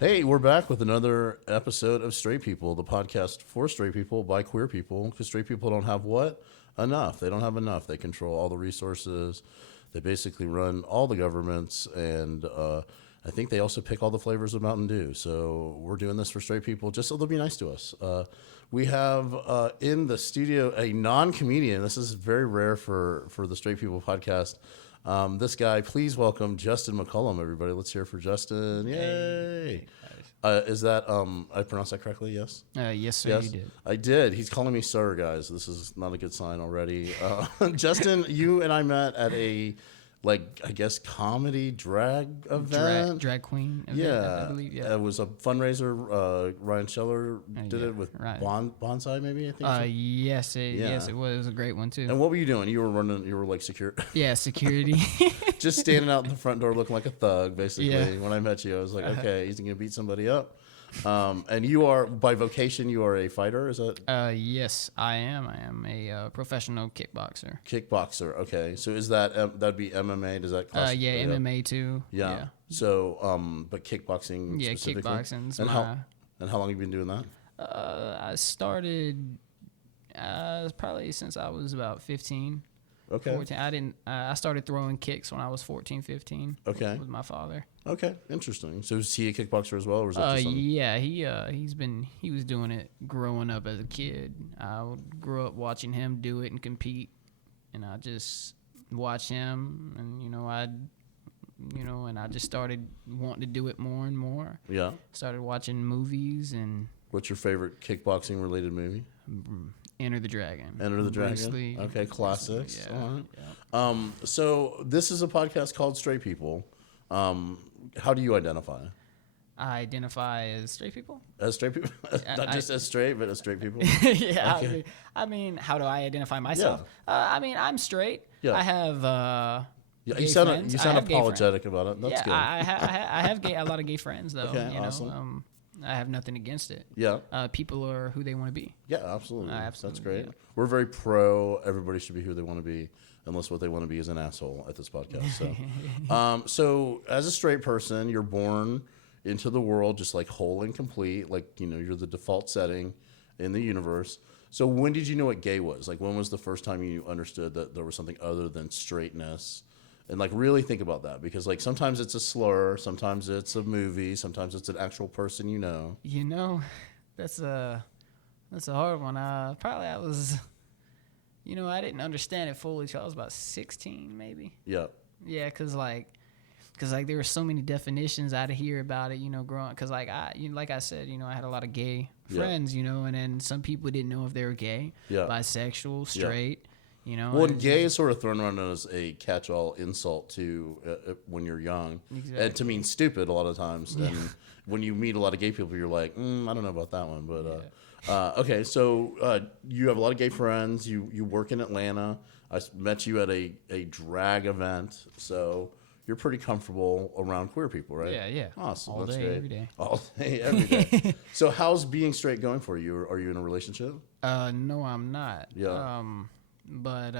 Hey, we're back with another episode of Straight People, the podcast for straight people by queer people, because straight people don't have what? Enough. They don't have enough. They control all the resources. They basically run all the governments, and I think they also pick all the flavors of Mountain Dew. So we're doing this for straight people just so they'll be nice to us. We have in the studio a non-comedian. This is very rare for the Straight People podcast. This guy, please welcome Justin McCollum, everybody. Let's hear it for Justin. Yay. Is that, I pronounced that correctly? Yes? Yes, sir, Yes? you did. I did. He's calling me sir, guys. This is not a good sign already. Justin, you and I met at a, I guess, comedy drag event. Drag queen event, Yeah. I believe, yeah. It was a fundraiser. Ryan Scheller did it with right. Bonsai, maybe, I think. Yes, it was. It was a great one, too. And what were you doing? You were like secure. Yeah, security. Just standing out in the front door looking like a thug, basically. Yeah. When I met you, I was like, okay, he's going to beat somebody up. And you are, by vocation, you are a fighter, is that? Yes, I am. I am a professional kickboxer. Kickboxer, okay. So is that, that'd be MMA? Does that classify? Yeah, MMA, too. Yeah. So, but kickboxing specifically? Yeah, kickboxing's and how long have you been doing that? I started probably since I was about 15. Okay. 14. I started throwing kicks when I was 14, 15. Okay. With my father. Okay, interesting. So is he a kickboxer as well, or is that just something? Yeah, he was doing it growing up as a kid. I grew up watching him do it and compete, and I just watched him, and I just started wanting to do it more and more. Yeah. Started watching movies and. What's your favorite kickboxing related movie? Enter the Dragon. Enter the Dragon. Bruce Lee, okay, classics. Yeah, All right. yeah. So this is a podcast called Straight People. How do you identify? I identify as straight people. As straight people? Not just as straight, but as straight people? Yeah. Okay. I mean, how do I identify myself? Yeah. I'm straight. Yeah. I have yeah, gay you sound friends. apologetic about it. That's good. I have a lot of gay friends, though. Okay, awesome. I have nothing against it. Yeah. People are who they want to be. Yeah, absolutely. Absolutely. That's great. Yeah. We're very pro. Everybody should be who they want to be, unless what they want to be is an asshole at this podcast. So, so as a straight person, you're born into the world just like whole and complete. You're the default setting in the universe. So when did you know what gay was? When was the first time you understood that there was something other than straightness? And really think about that, because sometimes it's a slur, sometimes it's a movie, sometimes it's an actual person you know. That's a hard one. Probably I was, I didn't understand it fully till I was about 16, maybe. Yeah. Yeah, cause there were so many definitions I'd hear about it, growing. Cause like I said, I had a lot of gay friends, and then some people didn't know if they were gay, bisexual, straight. Well, gay is sort of thrown around as a catch-all insult to when you're young, exactly. And to mean stupid a lot of times. Yeah. And when you meet a lot of gay people, you're like, I don't know about that one. But okay, so you have a lot of gay friends. You work in Atlanta. I met you at a drag event, so you're pretty comfortable around queer people, right? Yeah. Awesome. All That's day, great. every day. All day, every day. So how's being straight going for you? Are you in a relationship? No, I'm not. Yeah. But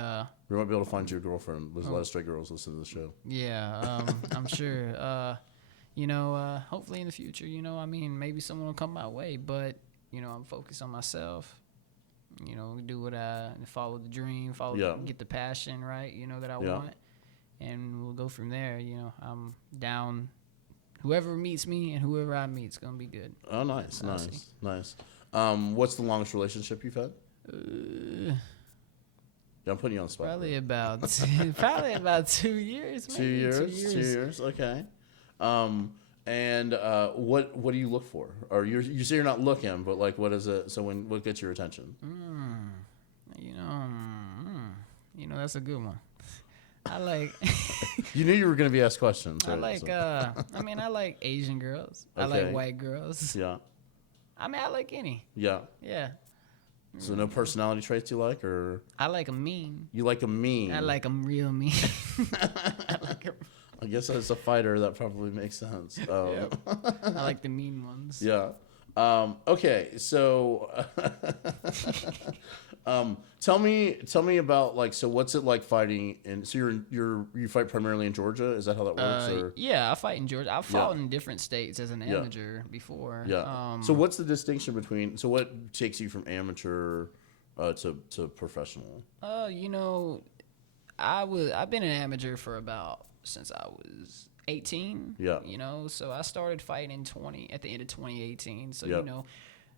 we might be able to find you a girlfriend. There's a lot of straight girls listening to the show. Yeah, I'm sure. Hopefully in the future, maybe someone will come my way. But I'm focused on myself. Do what follow the dream, get the passion right. That I want, and we'll go from there. I'm down. Whoever meets me and whoever I meet's gonna be good. Oh, nice. What's the longest relationship you've had? I'm putting you on the spot. Probably about 2 years. Maybe. 2 years. Okay. And what do you look for? Or you say you're not looking, but what is it? So what gets your attention? That's a good one. I like. You knew you were going to be asked questions. I right? like. I like Asian girls. Okay. I like white girls. Yeah. I like any. Yeah. Yeah. So no personality traits you like, or? I like them mean. You like them mean. I like them real mean. I guess as a fighter, that probably makes sense. I like the mean ones. Yeah. Okay, so tell me about like, so what's it like fighting in, so you fight primarily in Georgia? Is that how that works? Or? Yeah, I fight in Georgia. I've fought in different states as an amateur before. Yeah. So what's the distinction between, so what takes you from amateur to professional? You know, I've been an amateur for about since I was 18. Yeah. You know, so I started fighting at the end of 2018. So Yep. you know,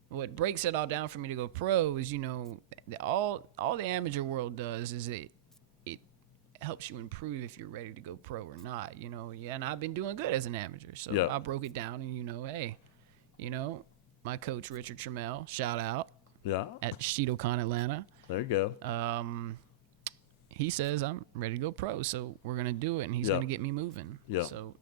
what breaks it all down for me to go pro is, you know, all the amateur world does is it helps you improve if you're ready to go pro or not. You know, and I've been doing good as an amateur. So Yep. I broke it down, and you know, hey, you know, my coach Richard Trammell, shout out. Yeah. At Shidokan Atlanta. There you go. He says I'm ready to go pro, so we're gonna do it, and he's gonna get me moving. Yeah. So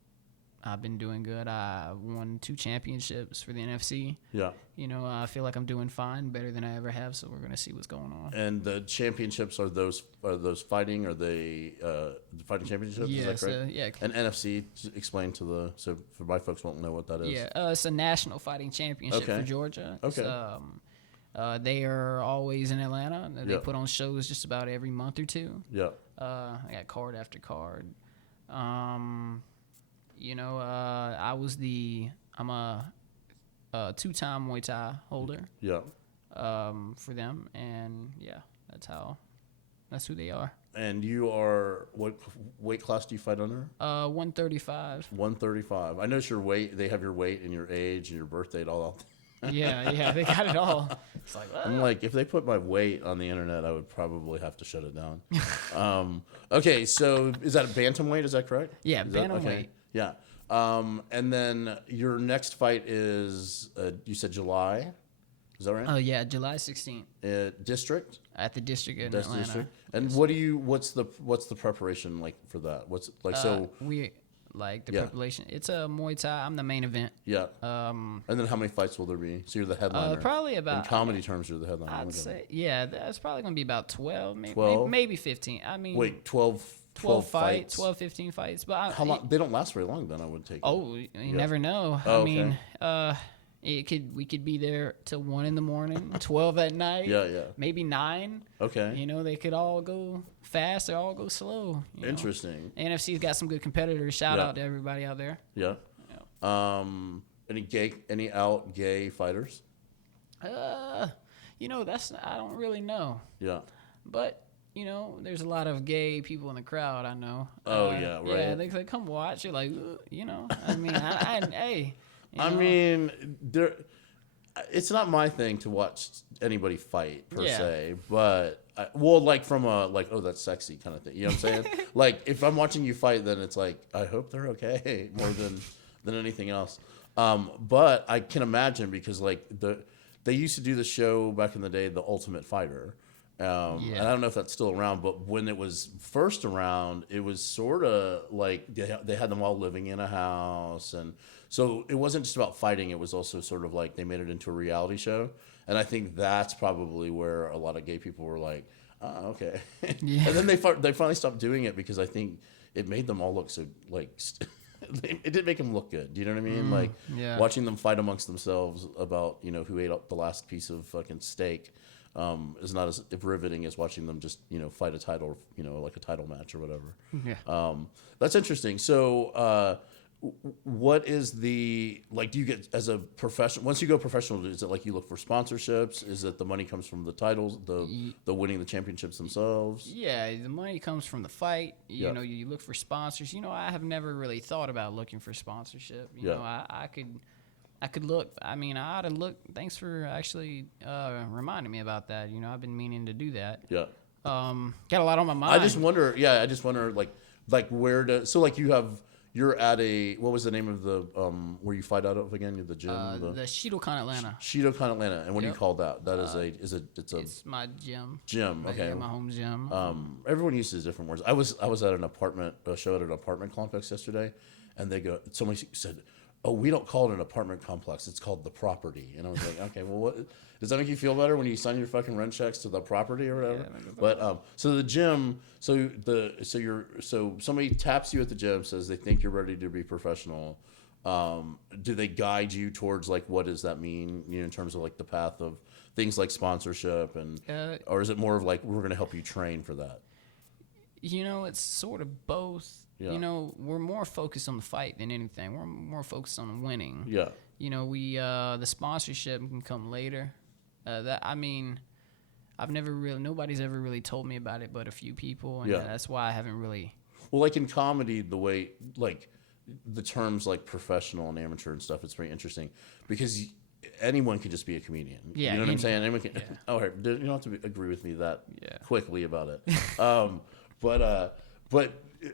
I've been doing good. I won 2 championships for the NFC. Yeah. You know, I feel like I'm doing fine, better than I ever have. So we're gonna see what's going on. And the championships are those fighting? Are they fighting championships? Yeah. Is that correct? So, yeah. And NFC, explain so for my folks won't know what that is. Yeah. It's a national fighting championship for Georgia. Okay. They are always in Atlanta. They Yep. put on shows just about every month or two. Yeah. I got card after card. You know, I'm a 2-time Muay Thai holder. Yeah. For them, and yeah, that's who they are. And you are, what weight class do you fight under? 135. 135. I notice your weight. They have your weight and your age and your birth date all out. Yeah, they got it all. It's like, I'm like, if they put my weight on the internet, I would probably have to shut it down. Okay, so is that a bantamweight? Is that correct? Yeah, Is that, bantamweight. okay. Yeah. And then your next fight is, you said July. Is that right? Oh yeah, July 16th. District? At the district in That's Atlanta. district. And yes. what's the preparation like for that? What's like we like the preparation. It's a Muay Thai. I'm the main event. Yeah. And then how many fights will there be? So you're the headliner. Probably about, in comedy terms, you're the headliner. I'd say that's probably gonna be about 12, maybe 12? maybe 15. I mean, Wait, 12 fights, 12, 15 fights. But how long? They don't last very long. Then I would take. Oh, you never know. Oh, I mean, we could be there till 1 a.m, 12 at night. Yeah. Maybe 9. Okay. You know, they could all go fast or all go slow. Interesting. Know. NFC's got some good competitors. Shout out to everybody out there. Yeah. Any gay fighters? You know, I don't really know. Yeah. But you know, there's a lot of gay people in the crowd. I know. Oh yeah, right. Yeah, they come watch. You're like, you know. I mean, hey. I mean, it's not my thing to watch anybody fight per se, but from oh, that's sexy kind of thing. You know what I'm saying? Like if I'm watching you fight, then it's like I hope they're okay more than anything else. But I can imagine because like they used to do the show back in the day, The Ultimate Fighter. And I don't know if that's still around, but when it was first around, it was sort of like they had them all living in a house. And so it wasn't just about fighting. It was also sort of like they made it into a reality show. And I think that's probably where a lot of gay people were like, oh, okay. Yeah. And then they finally stopped doing it because I think it made them all look so like it didn't make them look good. Do you know what I mean? Watching them fight amongst themselves about, you know, who ate up the last piece of fucking steak. Is not as riveting as watching them just, you know, fight a title, you know, like a title match or whatever. Yeah. That's interesting. So, what is do you get as a professional, once you go professional, is it like you look for sponsorships? Is it the money comes from the titles, the winning the championships themselves? Yeah, the money comes from the fight. You know, you look for sponsors. You know, I have never really thought about looking for sponsorship. You know, I could look. I mean, I ought to look. Thanks for actually reminding me about that. You know, I've been meaning to do that. Yeah. Got a lot on my mind. I just wonder, like where you're at what was the name of the where you fight out of again? The gym. The Shidokan Atlanta. Shidokan Atlanta. And what do you call that? That is it's my gym. Gym. Okay. Yeah, my home gym. Everyone uses different words. I was at a show at an apartment complex yesterday, and somebody said, oh, we don't call it an apartment complex. It's called the property. And I was like, okay, well, what does that make you feel better when you sign your fucking rent checks to the property or whatever? Yeah, but so the gym, so somebody taps you at the gym, says they think you're ready to be professional. Do they guide you towards like what does that mean? You know, in terms of like the path of things like sponsorship and, or is it more of like we're going to help you train for that? You know, it's sort of both. Yeah. You know, we're more focused on the fight than anything. We're more focused on winning. Yeah. You know, the sponsorship can come later. Nobody's ever really told me about it but a few people, and that's why I haven't really. Well, like in comedy, the way like the terms like professional and amateur and stuff, it's very interesting because anyone can just be a comedian. Yeah, you know what I'm saying? Anyone can. Yeah. All right, you don't have to agree with me that quickly about it. But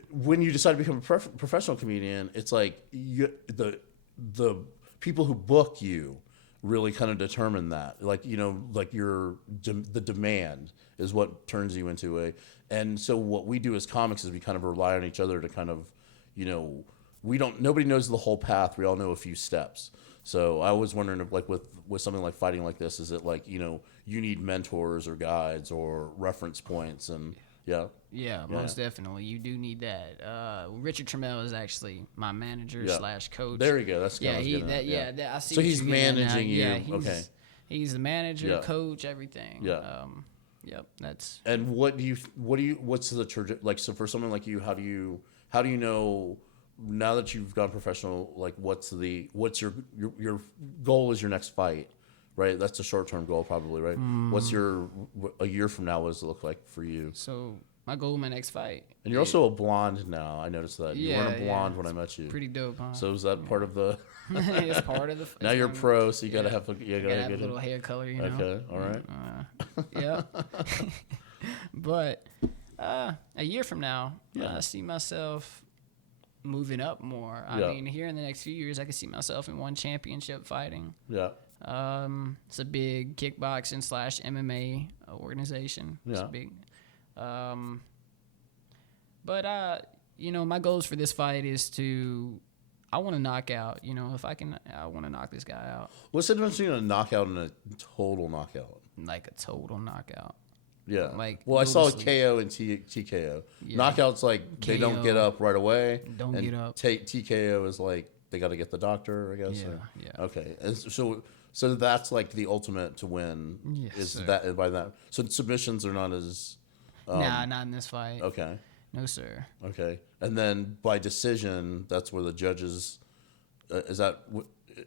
when you decide to become a professional comedian, it's like the people who book you really kind of determine that. Like, you know, like the demand is what turns you into a. And so what we do as comics is we kind of rely on each other to kind of, you know, nobody knows the whole path. We all know a few steps. So I was wondering if like with something like fighting like this, is it like, you know, you need mentors or guides or reference points and Yeah, most definitely. You do need that. Richard Trammell is actually my manager / coach. There you go. That's I see. So he's managing you. Yeah, he's the manager, coach, everything. Yep. That's. And what's the like? So for someone like you, how do you know now that you've gone professional? Like, what's your goal is your next fight? Right, that's a short-term goal, probably. Right. What's a year from now? What does it look like for you? So my goal, my next fight. And you're also a blonde now. I noticed that you weren't a blonde when I met you. Pretty dope, huh? So is that part of the? It's part of the. Now you're pro, so you gotta have a little hair color, you know. Okay, all right. Yeah. But a year from now, I see myself moving up more. I mean, here in the next few years, I can see myself in one championship fighting. Yeah. It's a big kickboxing / MMA organization. It's big. But you know, my goals for this fight is I want to knock out. You know, if I can, I want to knock this guy out. What's the difference between a knockout and a total knockout? Like a total knockout. Yeah. Like, well, I saw a KO and TKO. Yeah. Knockouts like KO, they don't get up right away. Don't get up. TKO is like they got to get the doctor, I guess. Yeah. Okay. And so that's like the ultimate to win. Yes, is sir. that by that? So submissions are not as. Nah, not in this fight. Okay. No, sir. Okay. And then by decision, that's where the judges. Is that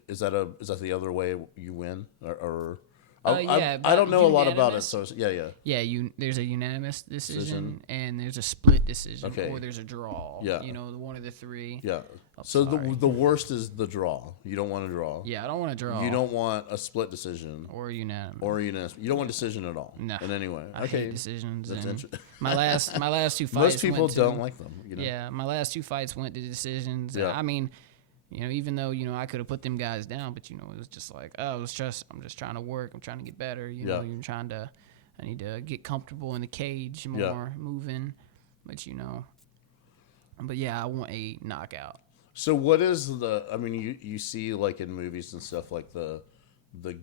the other way you win or I don't know a lot about it, so there's a unanimous decision and there's a split decision, or there's a draw. Yeah, you know, one of the three. Yeah. So the worst is the draw. You don't want to draw. Yeah, I don't want to draw. You don't want a split decision or unanimous. You don't want decision at all. No. In any way. I hate decisions. That's interesting. My last two fights. Most people don't like them. You know? Yeah, my last two fights went to decisions. Yeah. I mean, you know, even though, you know, I could have put them guys down, but, you know, it was just like, I'm just trying to work. I'm trying to get better. You know, I need to get comfortable in the cage more, moving. But, you know, I want a knockout. So what is you see like in movies and stuff like the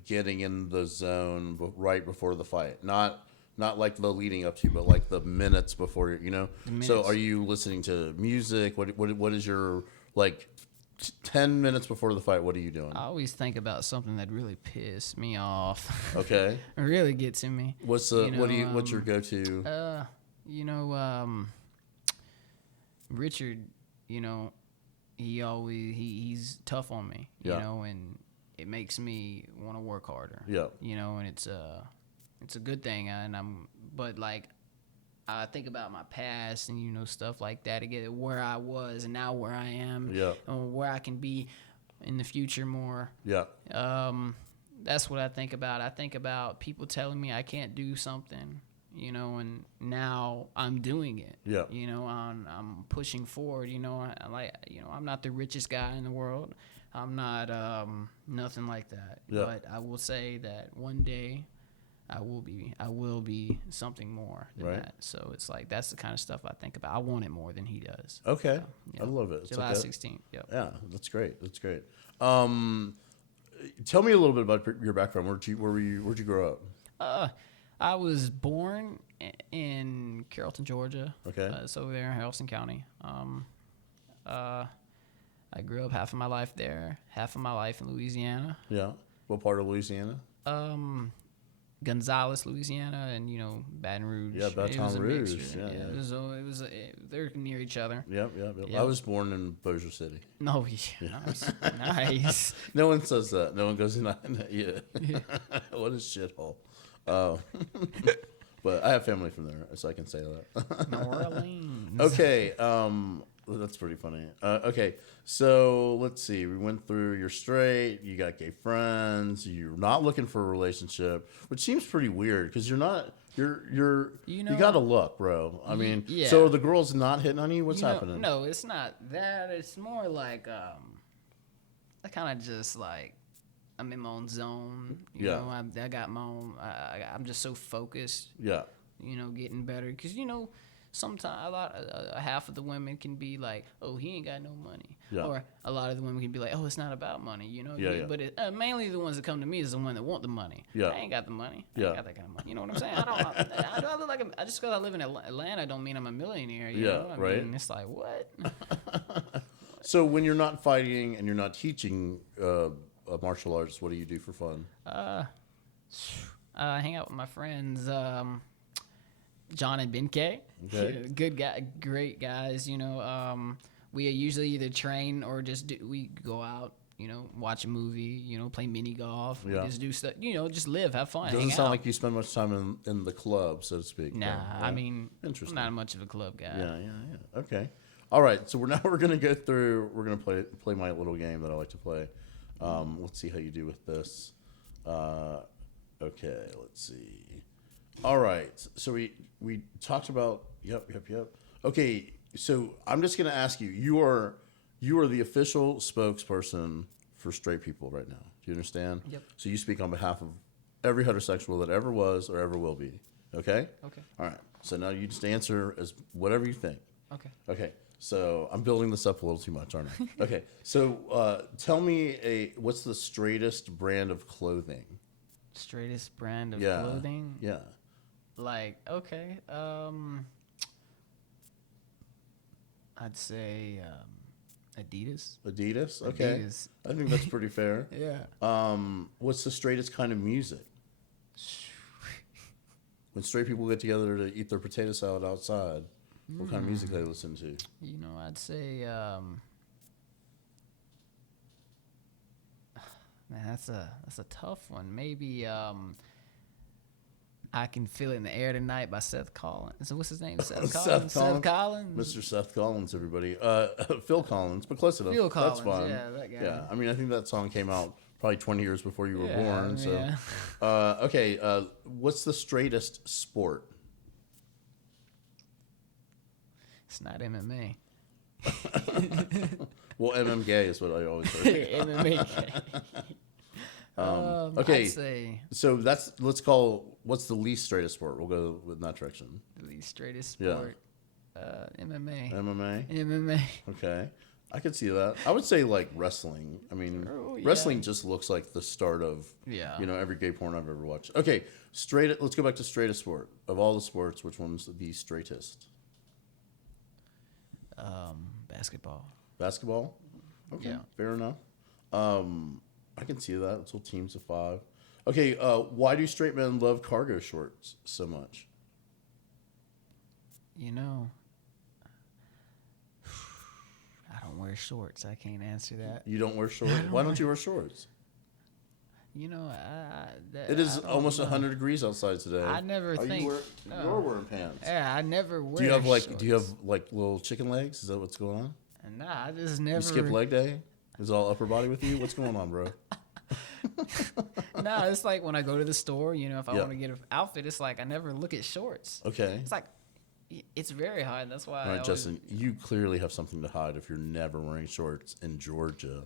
getting in the zone right before the fight, not like the leading up to, but like the minutes before, you know? So are you listening to music? What is your, like, 10 minutes before the fight, what are you doing? I always think about something that really pisses me off. Okay. It really gets in me. What's your go-to? Richard, you know, he's tough on me, you know, and it makes me want to work harder. Yeah. You know, and it's a good thing, but like, I think about my past and, you know, stuff like that, to get where I was and now where I am, and where I can be in the future more. Yeah. That's what I think about. I think about people telling me I can't do something, you know, and now I'm doing it. Yeah. You know, I'm pushing forward. You know, I'm not the richest guy in the world. I'm not nothing like that. Yeah. But I will say that one day I will be something more than that. So it's like, that's the kind of stuff I think about. I want it more than he does. Okay. So, I love it. July 16th. Yep. Yeah, that's great. Tell me a little bit about your background. Where'd you grow up? I was born in Carrollton, Georgia. Okay. It's over there in Haralson County. I I grew up half of my life there, half of my life in Louisiana. Yeah. What part of Louisiana? Gonzales, Louisiana, and Baton Rouge. Yeah, Baton Rouge. Yeah. They're near each other. Yep. I was born in Bossier City. No, nice, nice. No one says that. No one goes in. Yeah. What a shithole. But I have family from there, so I can say that. New Orleans. Okay. That's pretty funny. Okay, so let's see. We went through. You're straight. You got gay friends. You're not looking for a relationship, which seems pretty weird because you're not. You got to look, bro. I mean, yeah. So the girl's not hitting on you. What's happening? No, it's not that. It's more like I kind of just like I'm in my own zone. You know, I got my own. I'm just so focused. Yeah. Getting better because sometimes half of the women can be like, oh, he ain't got no money. Yeah. Or a lot of the women can be like, oh, it's not about money, Yeah. But mainly the ones that come to me is the one that want the money. Yeah. I ain't got the money. I ain't got that kind of money. You know what I'm saying? I look like just because I live in Atlanta don't mean I'm a millionaire. You know? Right. Mean, it's like, what? So when you're not fighting and you're not teaching martial arts, what do you do for fun? Hang out with my friends. John and Benkei, good guy, great guys. We usually either train or we go out. Watch a movie. Play mini golf. Yeah. We just do stuff. Just live, have fun. Doesn't sound like you spend much time in the club, so to speak. Nah, yeah. I mean, interesting. I'm not much of a club guy. Yeah. Okay. All right. So we're gonna go through. We're gonna play my little game that I like to play. Let's see how you do with this. Okay. Let's see. All right. So we talked about yep. Okay. So I'm just gonna ask you. You are the official spokesperson for straight people right now. Do you understand? Yep. So you speak on behalf of every heterosexual that ever was or ever will be. Okay. Okay. All right. So now you just answer as whatever you think. Okay. Okay. So I'm building this up a little too much, aren't I? Okay. So tell me what's the straightest brand of clothing? Straightest brand of clothing? Yeah. Like, okay. I'd say Adidas. Adidas? Okay. Adidas. I think that's pretty fair. Yeah. What's the straightest kind of music? When straight people get together to eat their potato salad outside, what kind of music they listen to? I'd say man, that's a tough one. Maybe I Can Feel It in the Air Tonight by Seth Collins. So what's his name? Seth Collins. Seth Collins. Mr. Seth Collins, everybody. Phil Collins, but close enough. Phil Collins. That's fine. Yeah, that guy. Yeah, I mean, I think that song came out probably 20 years before you were born. So, yeah. Okay. What's the straightest sport? It's not MMA. Well, MMA is what I always heard. MMA. Okay. I'd say So what's the least straightest sport? We'll go in that direction. the least straightest sport. MMA. MMA? Okay. I could see that. I would say like wrestling. I mean, wrestling just looks like the start of every gay porn I've ever watched. Okay, let's go back to straightest sport. Of all the sports, which one's the straightest? Basketball. Basketball? Okay, Yeah. fair enough. I can see that. It's all teams of 5. Okay, why do straight men love cargo shorts so much? I don't wear shorts. I can't answer that. You don't wear shorts? Why don't you wear shorts? It is almost 100 degrees outside today. I never think. You're wearing pants. Yeah, I never wear. Do you have shorts. little chicken legs? Is that what's going on? Nah, I just never. You skip leg day? Is it all upper body with you? What's going on, bro? No, it's like when I go to the store. If I want to get an outfit, it's like I never look at shorts. Okay. It's like it's very hard. That's why. All right, Justin, you clearly have something to hide if you're never wearing shorts in Georgia.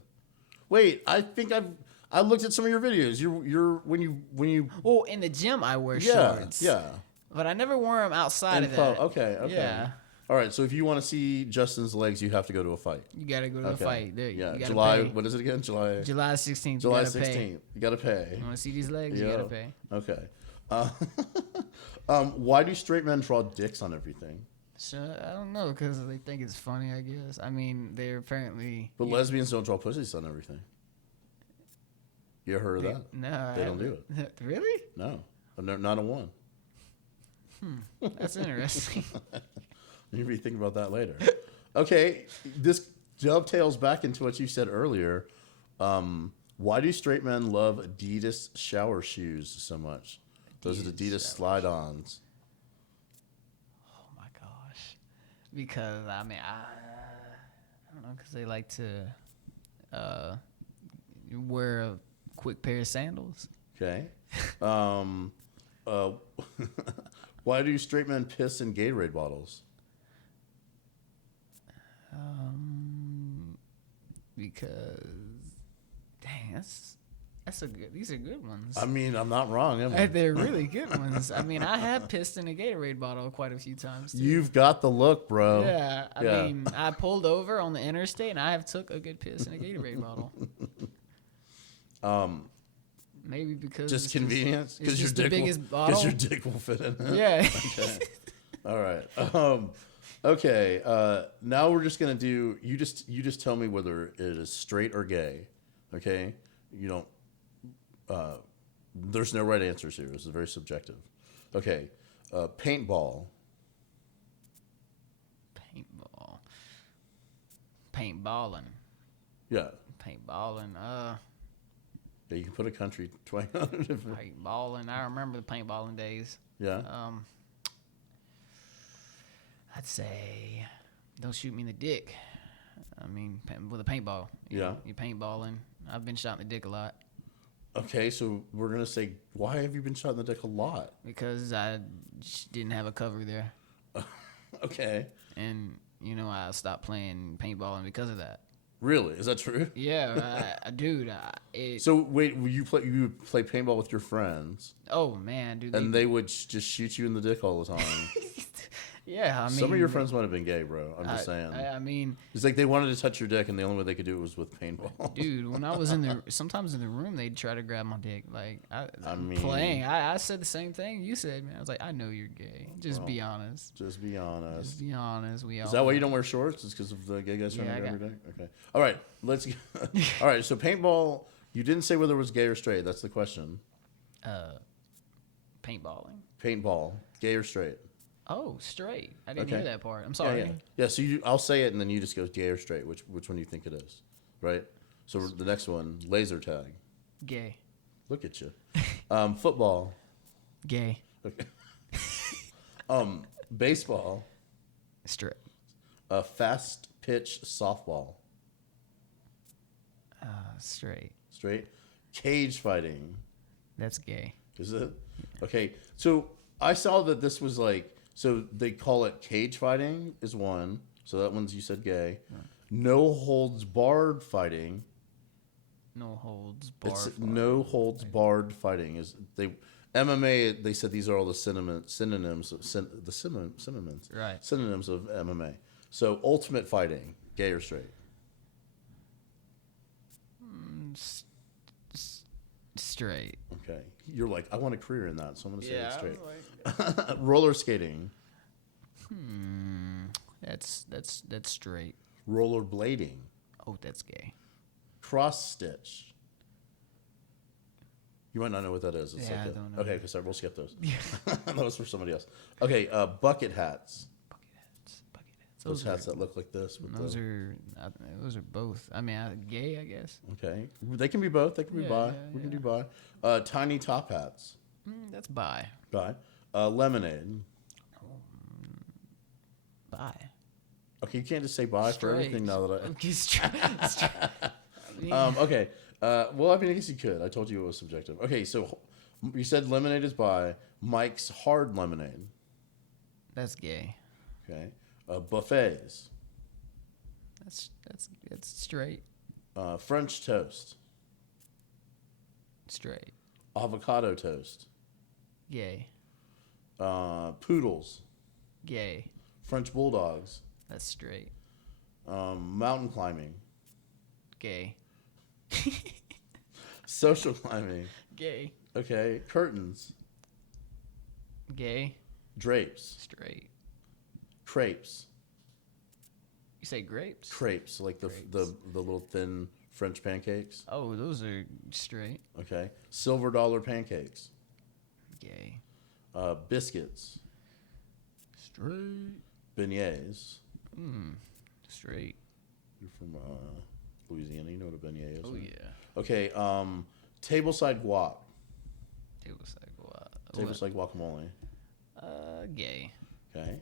Wait, I think I looked at some of your videos. You're when you. Oh, in the gym I wear shorts. Yeah. But I never wear them outside of that. Okay. Yeah. All right, so if you want to see Justin's legs, you have to go to a fight. You gotta go to the fight. There, yeah, you July. Pay. What is it again? July 16th. July 16th. You gotta pay. You want to see these legs? Yeah. You gotta pay. Okay. Why do straight men draw dicks on everything? So I don't know because they think it's funny. I guess. I mean, they're apparently. But lesbians don't draw pussies on everything. You ever heard of that? No, They don't do it. Really? No, not a one. That's interesting. You be thinking about that later. Okay, this dovetails back into what you said earlier. Why do straight men love Adidas shower shoes so much? Those are Adidas slide-ons. Oh my gosh! Because I mean, I don't know, because they like to wear a quick pair of sandals. Okay. Why do straight men piss in Gatorade bottles? Because dang, that's a good. These are good ones. I mean, I'm not wrong, am I? They're really good ones. I mean, I have pissed in a Gatorade bottle quite a few times too. You've got the look, bro. Yeah, I mean, I pulled over on the interstate and I have took a good piss in a Gatorade bottle. Maybe because just convenience, because your dick will fit in it. Yeah. Okay. All right. Okay. Now we're just gonna do. You just tell me whether it is straight or gay. Okay. You don't. There's no right answers here. This is very subjective. Okay. Paintball. Paintballing. Yeah. Paintballing. Yeah, you can put a country twang on it. Paintballing. I remember the paintballing days. Yeah. I'd say don't shoot me in the dick. I mean, with a paintball. Yeah. You're paintballing. I've been shot in the dick a lot. Okay, so we're going to say, why have you been shot in the dick a lot? Because I just didn't have a cover there. Okay. And, I stopped playing paintballing because of that. Really? Is that true? Yeah, dude. So wait, you play paintball with your friends? Oh man, dude. And they would just shoot you in the dick all the time. Yeah, I mean, some of your friends might have been gay, bro. I'm just saying. I mean, it's like they wanted to touch your dick, and the only way they could do it was with paintball. Dude, when I was sometimes in the room, they'd try to grab my dick. Like I mean, playing. I said the same thing you said, man. I was like, I know you're gay. Just be honest. Just be honest. Just be honest. Is that why you don't wear shorts? Is because of the gay guys trying to grab your dick? Okay. All right. Let's. All right. So paintball. You didn't say whether it was gay or straight. That's the question. Paintballing. Paintball. Gay or straight? Oh, straight. I didn't hear that part. I'm sorry. Yeah. So I'll say it, and then you just go gay or straight. Which one you think it is, right? So the next one, laser tag. Gay. Look at you. Football. Gay. Okay. Baseball. Straight. Fast pitch softball. Straight. Straight. Cage fighting. That's gay. Is it? Okay. So I saw that this was like. So they call it cage fighting is one. So that one's you said gay. Right. No holds barred fighting. No holds barred. No holds barred fighting is they MMA. They said these are all the synonyms of synonyms. Right. Synonyms of MMA. So ultimate fighting, gay or straight? Straight. Okay. You're like, I want a career in that, so I'm gonna say it's straight. Like... Roller skating. That's straight. Roller blading. Oh, that's gay. Cross stitch. You might not know what that is. It's I like don't know. Okay, because we'll skip those. That was for somebody else. Okay, bucket hats. Those hats that look like this. With those are both. I mean, gay, I guess. Okay, they can be both. They can be bi. We can do bi. Tiny top hats. That's bi. Bi. Lemonade. Bi. Okay, you can't just say bi for everything now that okay. Well, I mean, I guess you could. I told you it was subjective. Okay, so you said lemonade is bi. Mike's hard lemonade. That's gay. Okay. Buffets. That's straight. French toast. Straight. Avocado toast. Gay. Poodles. Gay. French bulldogs. That's straight. Mountain climbing. Gay. Social climbing. Gay. Okay. Curtains. Gay. Drapes. Straight. Crepes. You say grapes? Crepes, like the little thin French pancakes. Oh, those are straight. Okay. Silver dollar pancakes. Gay. Biscuits. Straight. Beignets. Straight. You're from Louisiana. You know what a beignet is. Oh, right? yeah. Okay. Tableside guac. Tableside guacamole. Gay. Okay.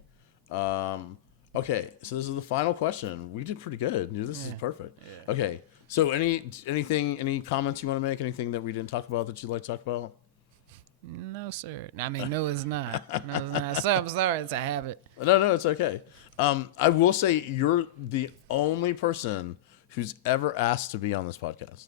Okay. So this is the final question. We did pretty good. This is perfect. Yeah. Okay. So any comments you want to make? Anything that we didn't talk about that you'd like to talk about? No, sir. I mean, no, it's not. No, it's not. So I'm sorry. It's a habit. No, it's okay. I will say you're the only person who's ever asked to be on this podcast.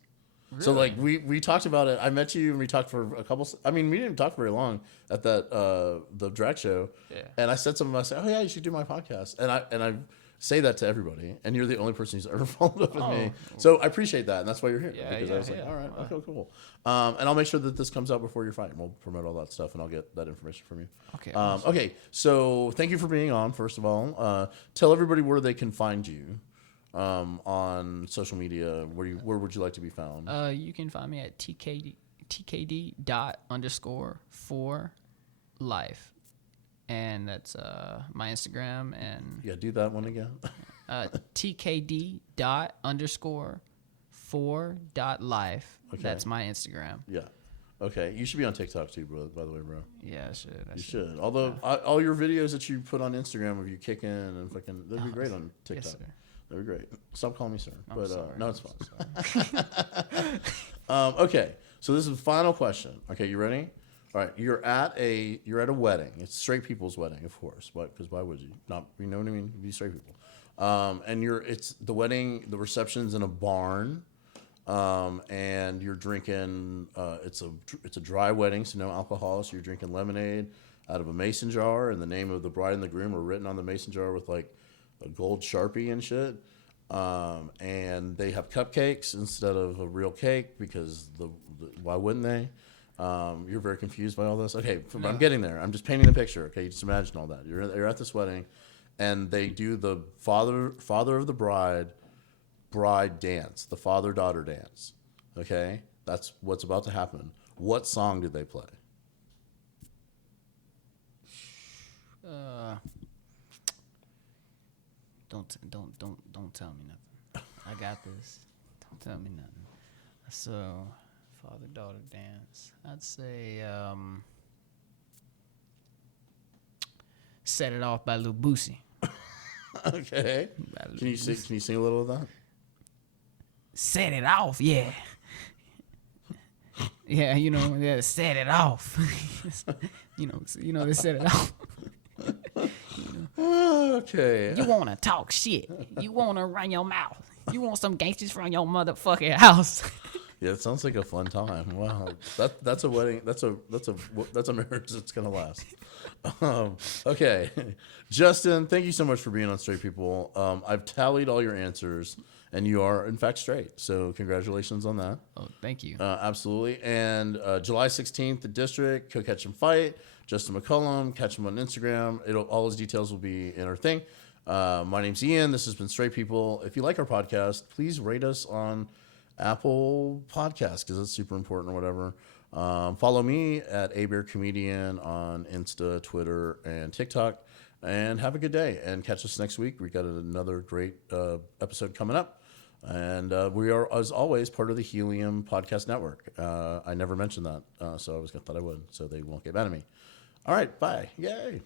Really? So like we talked about it. I met you and we talked for a couple. I mean, we didn't talk very long at that the drag show. Yeah. And I said something. I said, "Oh yeah, you should do my podcast." And I say that to everybody. And you're the only person who's ever followed up with me. So I appreciate that, and that's why you're here. Yeah, because I was like, all right, okay, cool. And I'll make sure that this comes out before your fight. And we'll promote all that stuff, and I'll get that information from you. Okay. Awesome. Okay. So thank you for being on. First of all, tell everybody where they can find you. On social media, where would you like to be found? You can find me at tkd._4life, and that's my Instagram. And yeah, do that one again. tkd._4.life. Okay. That's my Instagram. Yeah. Okay. You should be on TikTok too, bro. By the way, bro. Yeah, I should. You should. Although all your videos that you put on Instagram of you kicking and fucking, that'd be great on TikTok. Yes, sir. That'd be great. Stop calling me sir. I'm sorry. No, it's fine. Okay. So this is the final question. Okay, you ready? All right. You're at a wedding. It's straight people's wedding, of course. Because why would you? Not, you know what I mean? It'd be straight people. And it's the wedding. The reception's in a barn. And you're drinking. It's a dry wedding, so no alcohol. So you're drinking lemonade out of a mason jar, and the name of the bride and the groom are written on the mason jar with like a gold Sharpie and shit. And they have cupcakes instead of a real cake because why wouldn't they? You're very confused by all this. Okay, no. I'm getting there. I'm just painting the picture. Okay, you just imagine all that. You're at this wedding, and they do the father of the bride dance, the father-daughter dance. Okay, that's what's about to happen. What song did they play? Don't tell me nothing. I got this. Don't tell me nothing. So, father-daughter dance. I'd say "Set It Off" by Lil Boosie. Okay. Can you sing a little of that? Set it off, yeah. Yeah, set it off. They set it off. Okay. You want to talk shit. You want to run your mouth. You want some gangsters from your motherfucking house. Yeah, it sounds like a fun time. Wow. That's a wedding. That's a marriage that's going to last. Okay. Justin, thank you so much for being on Straight People. I've tallied all your answers, and you are, in fact, straight. So congratulations on that. Oh, thank you. Absolutely. And July 16th, the district, go catch him fight. Justin McCollum, catch him on Instagram. All his details will be in our thing. My name's Ian. This has been Straight People. If you like our podcast, please rate us on Apple Podcasts because it's super important or whatever. Follow me at ABearComedian on Insta, Twitter, and TikTok. And have a good day. And catch us next week. We got another great episode coming up. And we are, as always, part of the Helium Podcast Network. I never mentioned that, so I thought I would, so they won't get mad at me. All right, bye. Yay.